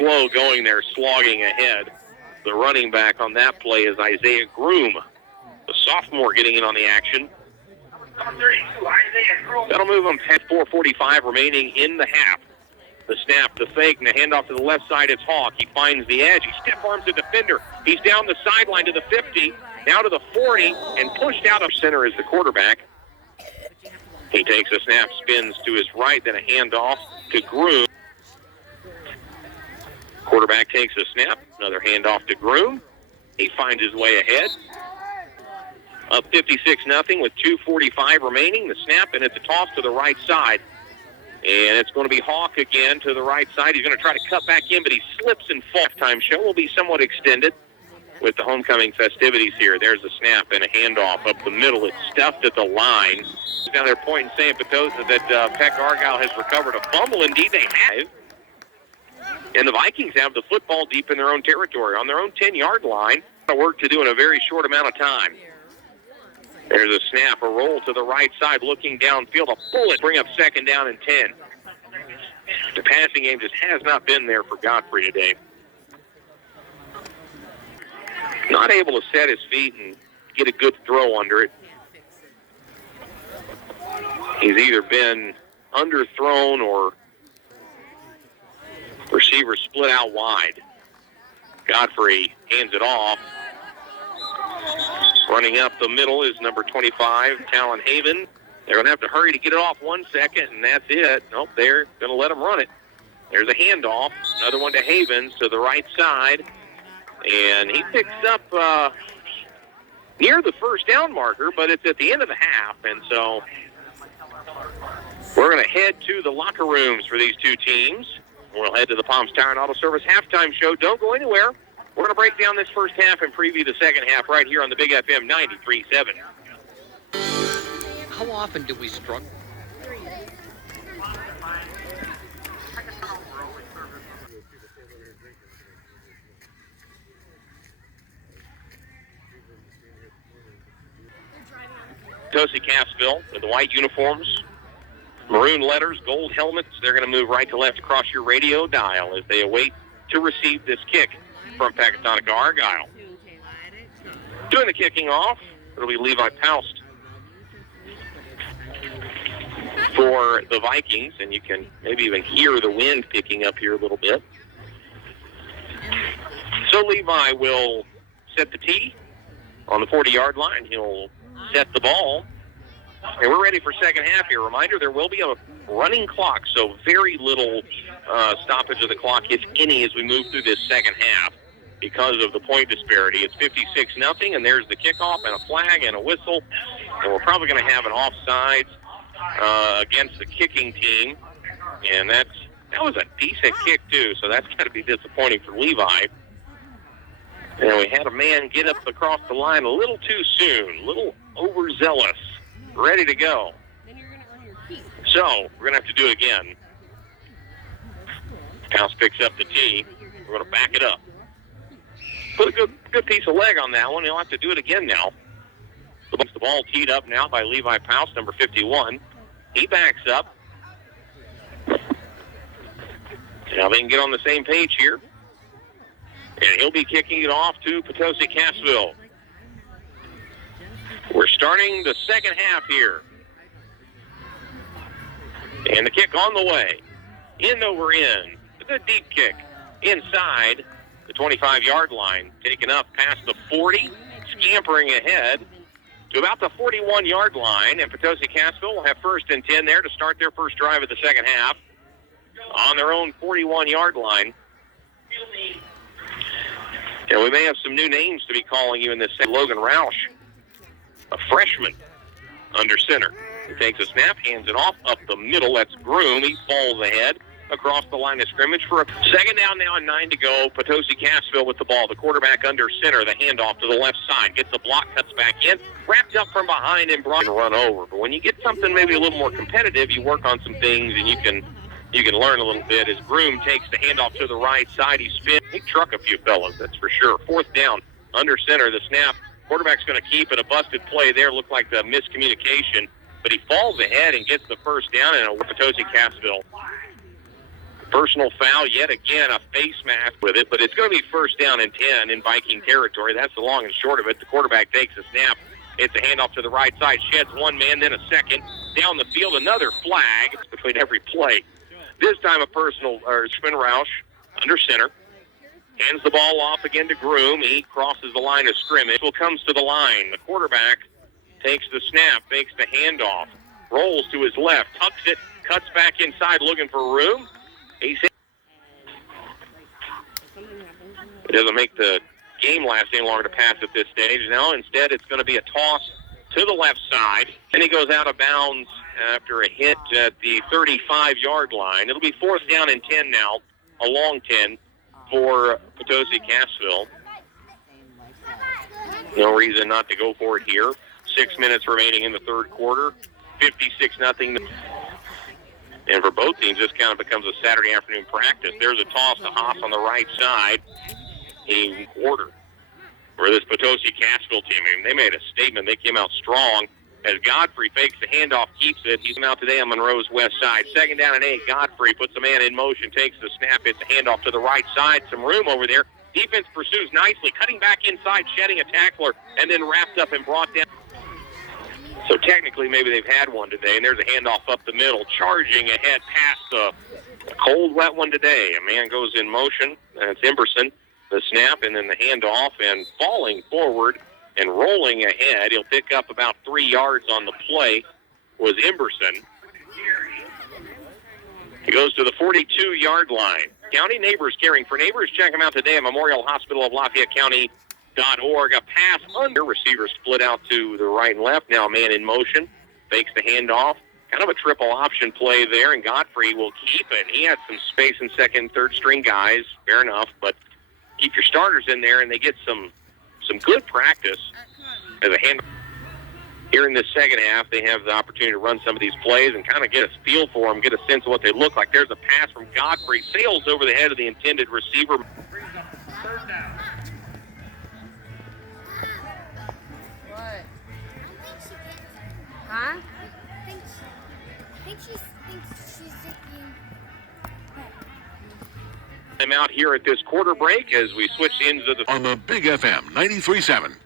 slow going there, slogging ahead. The running back on that play is Isaiah Groom, the sophomore getting in on the action. That'll move them past 4:45 remaining in the half. The snap, the fake, and the handoff to the left side. It's Hawk. He finds the edge. He stiff arms the defender. He's down the sideline to the 50, now to the 40, and pushed out of center is the quarterback. He takes a snap, spins to his right, then a handoff to Groom. Quarterback takes a snap, another handoff to Groom. He finds his way ahead. Up 56-0 with 2:45 remaining. The snap, and it's a toss to the right side. And it's going to be Hawk again to the right side. He's going to try to cut back in, but he slips and falls. Time show will be somewhat extended with the homecoming festivities here. There's a snap and a handoff up the middle. It's stuffed at the line. Down there pointing, saying Potosi that Peck Argyle has recovered a fumble. Indeed, they have. And the Vikings have the football deep in their own territory, on their own 10-yard line. Work to do in a very short amount of time. There's a snap, a roll to the right side, looking downfield, a bullet, bring up second down and 10. The passing game just has not been there for Godfrey today. Not able to set his feet and get a good throw under it. He's either been underthrown or receiver split out wide. Godfrey hands it off. Running up the middle is number 25, Talon Haven. They're going to have to hurry to get it off 1 second, and that's it. Nope, they're going to let him run it. There's a handoff. Another one to Havens to the right side. And he picks up near the first down marker, but it's at the end of the half. And so we're going to head to the locker rooms for these two teams. We'll head to the Palms Tire and Auto Service halftime show. Don't go anywhere. We're going to break down this first half and preview the second half right here on the Big FM 93.7. How often do we struggle? Potosi, Cassville with the white uniforms, maroon letters, gold helmets. They're going to move right to left across your radio dial as they await to receive this kick from Pecatonica Argyle. Doing the kicking off, it'll be Levi Paust for the Vikings, and you can maybe even hear the wind picking up here a little bit. So Levi will set the tee on the 40-yard line. He'll set the ball, and we're ready for second half here. Reminder, there will be a running clock, so very little stoppage of the clock, if any, as we move through this second half because of the point disparity. It's 56-0, and there's the kickoff and a flag and a whistle, and we're probably going to have an offsides against the kicking team, and that was a decent kick, too, so that's got to be disappointing for Levi. And we had a man get up across the line a little too soon, a little overzealous, ready to go. So we're going to have to do it again. House picks up the tee. We're going to back it up. Put a good piece of leg on that one. He'll have to do it again now. The ball teed up now by Levi Paus, number 51. He backs up. Now they can get on the same page here. And he'll be kicking it off to Potosi Cassville. We're starting the second half here. And the kick on the way. We're in. A good deep kick. Inside the 25-yard line. Taken up past the 40. Scampering ahead to about the 41-yard line. And Potosi Cassville will have first and 10 there to start their first drive of the second half. On their own 41-yard line. And we may have some new names to be calling you in this. Logan Roush, a freshman, under center. He takes a snap, hands it off, up the middle. That's Groom. He falls ahead across the line of scrimmage for a second down now and 9 to go. Potosi Cassville with the ball. The quarterback under center. The handoff to the left side. Gets the block, cuts back in. Wrapped up from behind and brought and run over. But when you get something maybe a little more competitive, you work on some things and you can learn a little bit. As Groom takes the handoff to the right side, he spins. He truck a few fellas, that's for sure. Fourth down, under center, the snap. Quarterback's going to keep it. A busted play there. Looked like the miscommunication. But he falls ahead and gets the first down in a Potosi Cassville. Personal foul yet again, a face mask with it, but it's going to be first down and 10 in Viking territory. That's the long and short of it. The quarterback takes a snap. It's a handoff to the right side, sheds one man, then a second. Down the field, another flag between every play. This time a personal, or spin Roush under center. Hands the ball off again to Groom. He crosses the line of scrimmage. Comes to the line. The quarterback takes the snap, makes the handoff, rolls to his left, tucks it, cuts back inside looking for room. It doesn't make the game last any longer to pass at this stage. Now instead it's going to be a toss to the left side. And he goes out of bounds after a hit at the 35-yard line. It'll be fourth down and 10 now, a long 10 for Potosi Cassville. No reason not to go for it here. 6 minutes remaining in the third quarter. 56-0. And for both teams, this kind of becomes a Saturday afternoon practice. There's a toss to Haas on the right side. A quarter for this Potosi Cassville team. I mean, they made a statement. They came out strong as Godfrey fakes the handoff, keeps it. He's out today on Monroe's west side. Second down and 8. Godfrey puts the man in motion, takes the snap. It's a handoff to the right side. Some room over there. Defense pursues nicely, cutting back inside, shedding a tackler, and then wrapped up and brought down. So technically, maybe they've had one today, and there's a handoff up the middle, charging ahead past a cold, wet one today. A man goes in motion, and it's Emberson. The snap, and then the handoff, and falling forward and rolling ahead. He'll pick up about 3 yards on the play was Emberson. He goes to the 42-yard line. County Neighbors caring for neighbors. Check them out today at Memorial Hospital of Lafayette County.org. A pass under. Receiver split out to the right and left. Now a man in motion. Fakes the handoff. Kind of a triple option play there, and Godfrey will keep it. He had some space in second, third string guys. Fair enough, but keep your starters in there, and they get some good practice as a hand. Here in the second half, they have the opportunity to run some of these plays and kind of get a feel for them, get a sense of what they look like. There's a pass from Godfrey, sails over the head of the intended receiver. Third down. What? Huh? I think she's thinking. I'm out here at this quarter break as we switch ends of the... On the Big FM 93.7.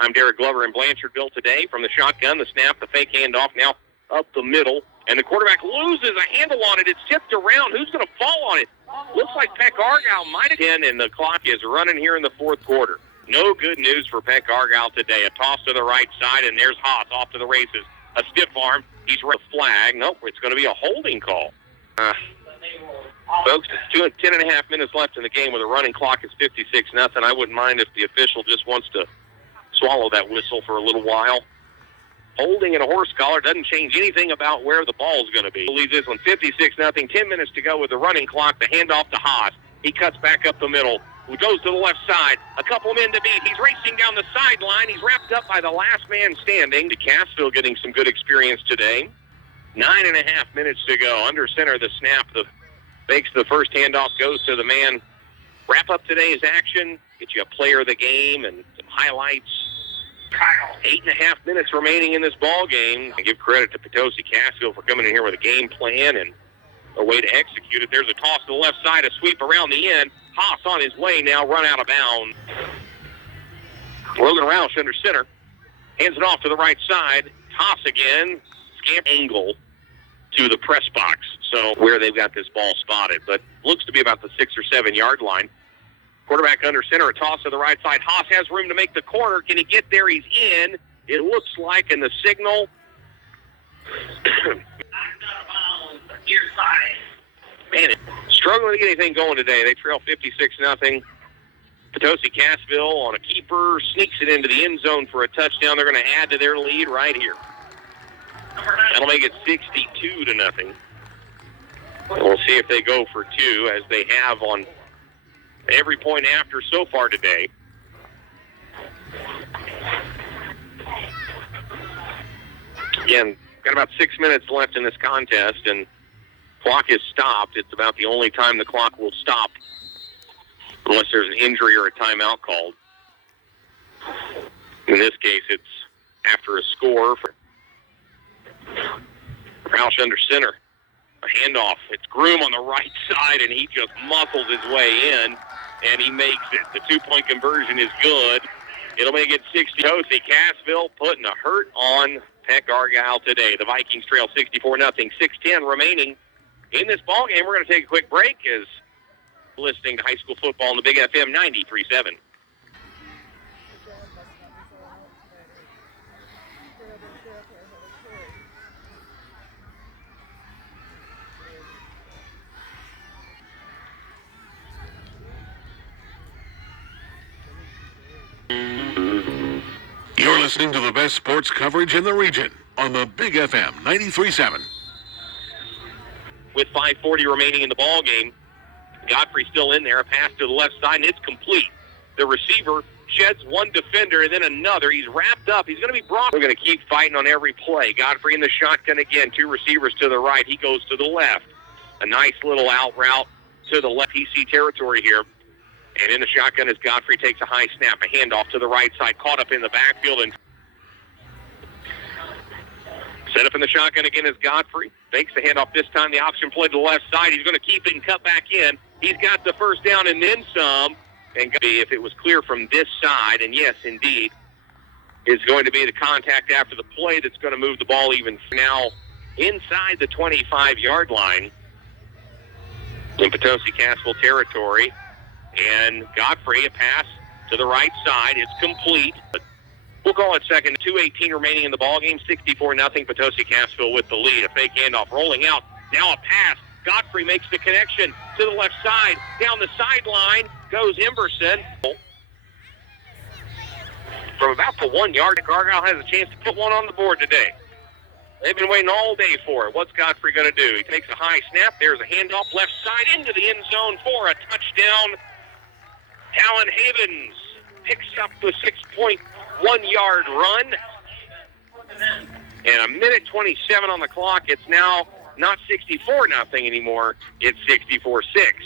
I'm Derek Glover in Blanchardville today from the shotgun, the snap, the fake handoff, now up the middle, and the quarterback loses a handle on it. It's tipped around. Who's going to fall on it? Looks like Peck Argyle might have been, and the clock is running here in the fourth quarter. No good news for Peck Argyle today. A toss to the right side, and there's Haas off to the races. A stiff arm. He's read a flag. Nope, it's going to be a holding call. Folks, 10.5 minutes left in the game with a running clock. It's 56-0. I wouldn't mind if the official just wants to swallow that whistle for a little while. Holding and a horse collar doesn't change anything about where the ball's going to be. Leaves this one 56-0. 10 minutes to go with the running clock. The handoff to Haas. He cuts back up the middle. He goes to the left side. A couple men to beat. He's racing down the sideline. He's wrapped up by the last man standing. Cassville getting some good experience today. 9.5 minutes to go. Under center, the snap. Makes the first handoff, goes to the man. Wrap up today's action. Get you a player of the game and some highlights. 8.5 minutes remaining in this ball game. I give credit to Potosi Cassville for coming in here with a game plan and a way to execute it. There's a toss to the left side, a sweep around the end. Haas on his way now, run out of bounds. Logan Roush under center. Hands it off to the right side. Toss again. Scamp angle to the press box. So where they've got this ball spotted, but looks to be about the 6 or 7 yard line. Quarterback under center, a toss to the right side. Haas has room to make the corner. Can he get there? He's in. It looks like in the signal. Man, struggling to get anything going today. They trail 56-0. Potosi Cassville on a keeper sneaks it into the end zone for a touchdown. They're going to add to their lead right here. That'll make it 62-0. We'll see if they go for two, as they have on every point after so far today. Again, got about 6 minutes left in this contest, and clock is stopped. It's about the only time the clock will stop, unless there's an injury or a timeout called. In this case, it's after a score. Roush under center. A handoff. It's Groom on the right side, and he just muscles his way in, and he makes it. The two-point conversion is good. It'll make it 60. Potosi. Cassville putting a hurt on Peck Argyle today. The Vikings trail 64-0. 6:10 remaining in this ballgame. We're going to take a quick break as listening to high school football on the Big FM 93.7. You're listening to the best sports coverage in the region on the Big FM 93.7. With 5:40 remaining in the ball game, Godfrey still in there. A pass to the left side, and it's complete. The receiver sheds one defender and then another. He's wrapped up. He's going to be brought. We're going to keep fighting on every play. Godfrey in the shotgun again. Two receivers to the right. He goes to the left. A nice little out route to the left PC territory here. And in the shotgun as Godfrey takes a high snap, a handoff to the right side, caught up in the backfield and set up in the shotgun again as Godfrey fakes the handoff. This time the option play to the left side. He's going to keep it and cut back in. He's got the first down and then some. And if it was clear from this side, and yes, indeed, is going to be the contact after the play that's going to move the ball even now inside the 25-yard line in Potosi Cassville territory. And Godfrey, a pass to the right side. It's complete. We'll call it second. 2:18 remaining in the ballgame. 64-0. Potosi Cassville with the lead. A fake handoff rolling out. Now a pass. Godfrey makes the connection to the left side. Down the sideline goes Emberson. From about the 1 yard, Argyle has a chance to put one on the board today. They've been waiting all day for it. What's Godfrey going to do? He takes a high snap. There's a handoff left side into the end zone for a touchdown. Talon Havens picks up the 6.1-yard run. And a minute 27 on the clock. It's now not 64-0 anymore. It's 64-6.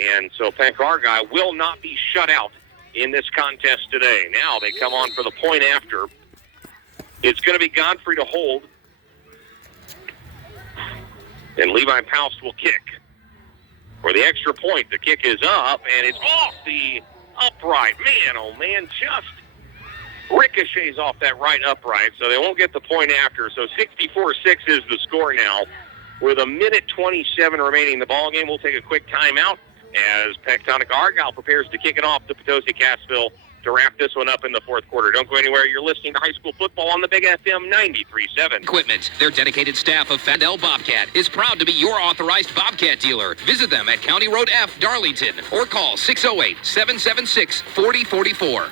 And so Peck Argyle will not be shut out in this contest today. Now they come on for the point after. It's going to be Godfrey to hold. And Levi Paust will kick. For the extra point, the kick is up, and it's off the upright. Man, oh man, just ricochets off that right upright, so they won't get the point after. So 64-6 is the score now. With a minute 27 remaining in the ballgame, we'll take a quick timeout as Pecatonica Argyle prepares to kick it off to Potosi Cassville to wrap this one up in the fourth quarter. Don't go anywhere. You're listening to high school football on the Big FM 93.7. Equipment. Their dedicated staff of Fandel Bobcat is proud to be your authorized Bobcat dealer. Visit them at County Road F, Darlington, or call 608-776-4044.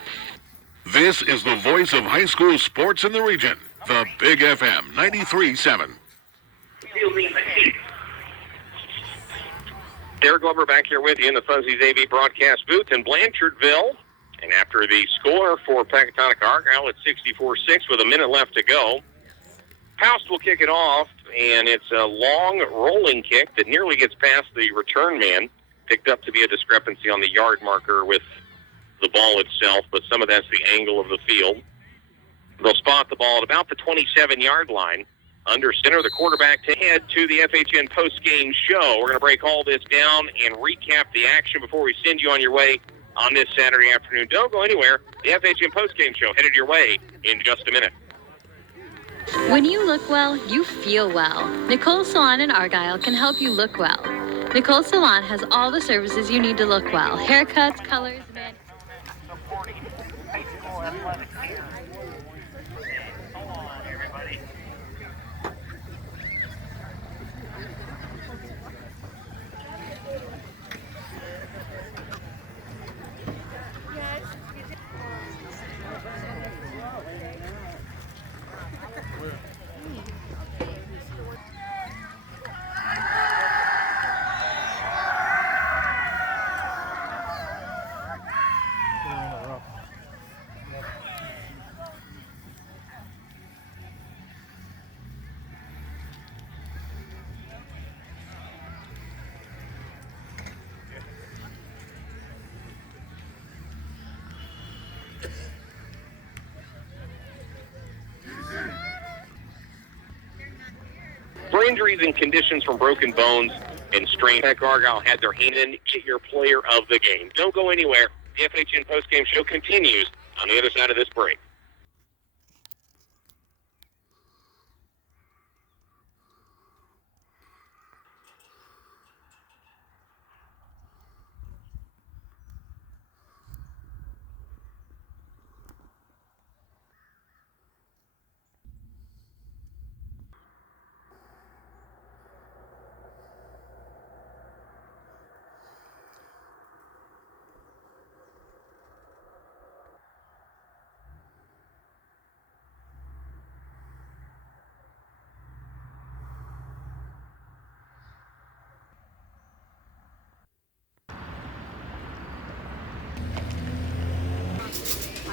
This is the voice of high school sports in the region, the Big FM 93.7. Derek Glover back here with you in the Fuzzy's AV broadcast booth in Blanchardville. And after the score for Pecatonica Argyle at 64-6 with a minute left to go, Paust will kick it off, and it's a long rolling kick that nearly gets past the return man. Picked up to be a discrepancy on the yard marker with the ball itself, but some of that's the angle of the field. They'll spot the ball at about the 27-yard line. Under center, the quarterback to head to the FHN postgame show. We're going to break all this down and recap the action before we send you on your way on this Saturday afternoon. Don't go anywhere. The FHN postgame show headed your way in just a minute. When you look well, you feel well. Nicole Salon in Argyle can help you look well. Nicole Salon has all the services you need to look well. Haircuts, colors, manicures. injuries and conditions from broken bones and strain. Tech Argyle had their hand in. Get your player of the game. Don't go anywhere. The FHN postgame show continues on the other side of this break.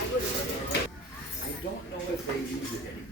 I don't know if they use it anymore.